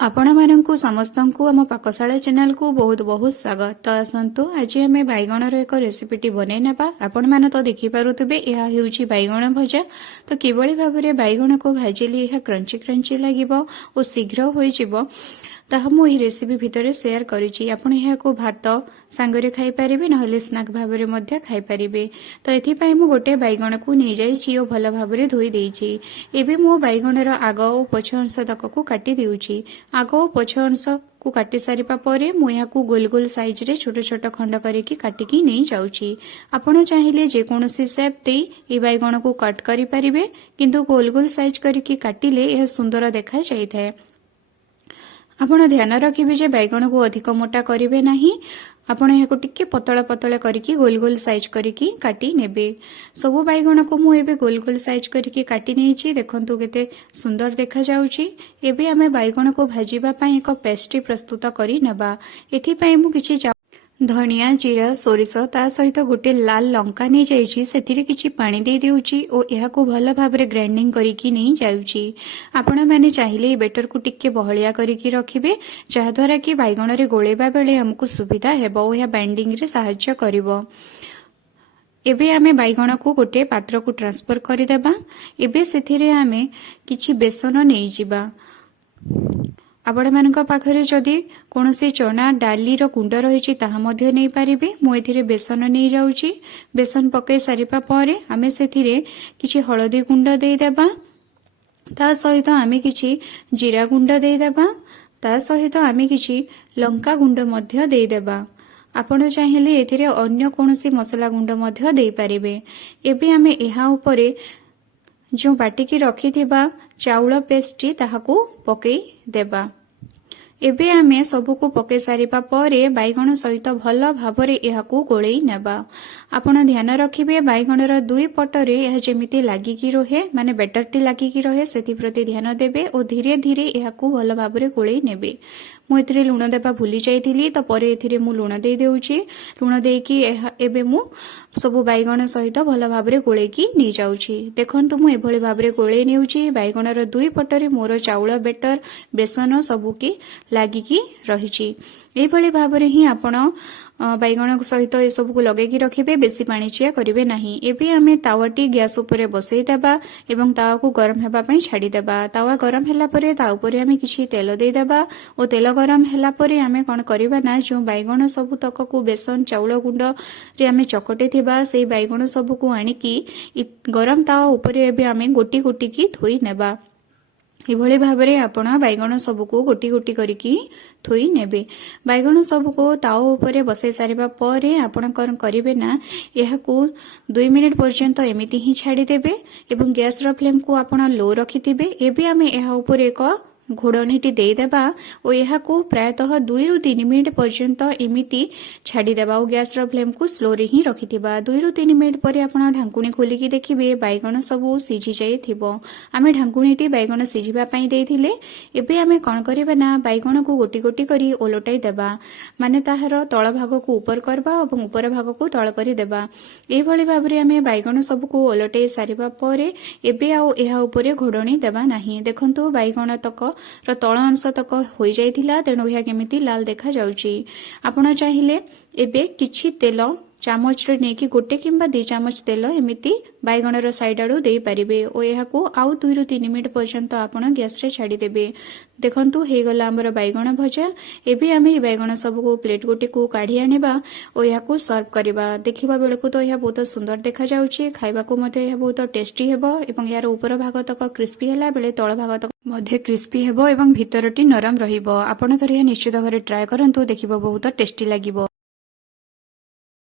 आपण मानकु समस्तंकु आम पाकशाला चैनल को बहुत बहुत स्वागत। तो आसतु आज आम बैगणर एक रेसिपीटी बनई नेबा। आपण माने तो देखि पारुथिबे एहा हेउची बैगण भजा। तो किबळी भाबरे बैगण को भाजिली एहा क्रंची क्रंची लागिबो ओ शीघ्र होई जिवो ताहा मु एही रेसिपी भितरे शेयर करिछि। आपण एहा को भात सांगरे खाई परिबे नहले स्नैक भाबरे मध्य खाई परिबे। तो एथि पई मु गोटे बैगण को नै जाईछि ओ भल भाबरे धोई देइछि। एबे मु बैगणर आग ओ पछ अंश तक को काटी देउछि। आग ओ पछ अंश को काटी सारिपा परे मु एहा को गोल गोल साइज रे छोट छोट खंड करिकि काटिकि नै जाउछि। आपण चाहिले जे कोनोसी शेप देई ए बैगण को कट करि परिबे, किंतु गोल गोल साइज करिकि काटिले एहा सुंदर देखा जाइथाय। आपण ध्यान रखिबे जे बैगण को अधिक मोटा करिवे नाही। आपण एहा को टिके पतला पतला करिकि गोल गोल साइज करिकि काटी नेबे। सबु बैगण को मु एबे गोल गोल साइज करिकि काटी नेछि। देखंतु केते सुंदर देखा जाउछि। एबे हमें बैगण को भाजीबा पई एक पेस्ट्री प्रस्तुत करि नेबा। एथि पई मु किछि धनिया जीरा सोरिष ता सहित गोटे लाल लंका नहीं जाइछि। सेथिरे किछि पानी दे देउछि ओ एहा को भल भाबरे ग्राइंडिंग करिकि नहीं जाउछि। आपण माने चाहिले बेटर को टिके बहलिया करिकि रखिबे, जहा द्वारा कि बैगण रे गोळेबा बेले हमकु सुविधा हेबो ओ एहा बाइंडिंग रे सहायता करिवो। एबे आमे बैगण को गोटे पात्र को ट्रांसफर करि देबा। एबे सेथिरे आमे किछि बेसन नै जिबा। आपण मानक पाखरे जदि कोनोसी चना डाली रो गुंड रहिछि ताहा मध्य नै पारिबे। मु एथिरे बेसन नै जाउछि। बेसन पके सारिपा परे आमे सेथिरे किछि हळदी गुंड देइ देबा। ता सहित आमे किछि जीरा गुंड देइ देबा। ता सहित आमे किछि लंका गुंड मध्य देइ देबा। आपण चाहिले एथिरे अन्य कोनोसी मसला गुंड मध्य देइ पारिबे। एबे आमे एहा उपरे जो बाटिकी रखिथिबा चाउଳ पेस्टटी ताहाकू पकेई देबा। एबे आमे सबुको पके सारिपा परे बैगण सहित भल भाबरे एहाकू गोळेई नेबा। आपण ध्यान रखिबे बैगणर दुई पटरे एहा जेमिति लागिकी रहे, माने बेटरटी लागिकी रहे सेति प्रति ध्यान देबे ओ धीरे धीरे एहाकू भल भाबरे गोळेई नेबे। मु एथिरे लूण देबा भूली जाइथिली, तो परे एथिरे मु लूण देइ देउछि। लूण देइकी एबे मु सबु बैगण सहित भल भाबरे गोळेकी नै जाउछि। देखंतु मु एभଳି भाबरे गोळेई नेउछि। बैगणर दुई पटरे मोर चाउळ बेटर बेसन सबुकी लागिकी रहिछि। एभଳି भाबरे ही आपण बैगण सहित ए सब को लगेकी रखिबे, बेसी पानी चिया करिवे नाही। एबे आमे तावाटी गैस उपरे बसई देबा एवं तावा को गरम हेबा पई छाडी देबा। तावा गरम हैला परे ता उपरे आमे किछि तेल देइ देबा ओ तेल गरम हैला परे आमे कोन करिबा ना, जो बैगण सब तक को बेसन चाउळ गुंड रे आमे चकटे थिबा सेई बैगण सब को आनिकी गरम तावा उपरे एबे आमे गोटी गोटी की थोई नेबा। एभଳି भाबरे आपण बैगण सबको गोटी गोटी करिकी थोई नेबे। बैगण सबको ताव उपरे बसई सारिबा परे आपण कोन करिवे ना, एहाकू 2 मिनिट पर्यंत एमिति ही छाडी देबे एवं गैस रो फ्लेम को आपण लो रखिथिबे। एबे आमे एहा उपरे एक घोड़नीटी दे देबा ओ एहाकू प्रायतः 2 रु 3 मिनिट पर्यंत एमिति छाडी देबा ओ गैस रो फ्लेम को स्लो रे ही रखिथिबा। 2 रु 3 मिनिट परे आपण ढांकुणी खोलिकी देखिबे बैगण सबु सिझी जाई थिबो। आमे ढांकुणीटी बैगण सिझिबा पई देथिले। एबे आमे कोन करिबा ना, बैगण को गोटी गोटी करी ओलटाई देबा, माने ताहार तळ भाग को ऊपर करबा एवं ऊपर भाग को तळ करी देबा। ए भली भाबरे आमे बैगण सब को ओलटाई सारिबा परे एबे आ एहा उपरे घोड़णी देबा नाही। देखंतु बैगण तक र तळ अंश तक होई जाइथिला, तेणु ଏହା केमिति लाल देखा जाउची। आपण चाहिले एबे किछि तेल चामच रे नेकी गोटे किंबा 2 चामच तेल एमिति बैगणर साइड आडू देई परिबे ओ एहाकू आउ 2 रु 3 मिनिट पर्यंत आपण गैस रे छाडी देबे। देखंतु हे गला हमर बैगण भजा। एबे आमे ए बैगण सब को प्लेट गोटे को काढी आनिबा ओ एहाकू सर्व करबा। देखिबा बेलकू तो एहा बहुत सुंदर देखा जाउची। खाइबा को मते एहा बहुत टेस्टी हेबो एवं यार ऊपर भाग तक क्रिस्पी हला बेले तळ भाग तक मध्य क्रिस्पी हेबो एवं भीतरटी नरम रहिबो। आपण तरिया निश्चित घरे ट्राई करंतु, देखिबो बहुत टेस्टी लागिबो।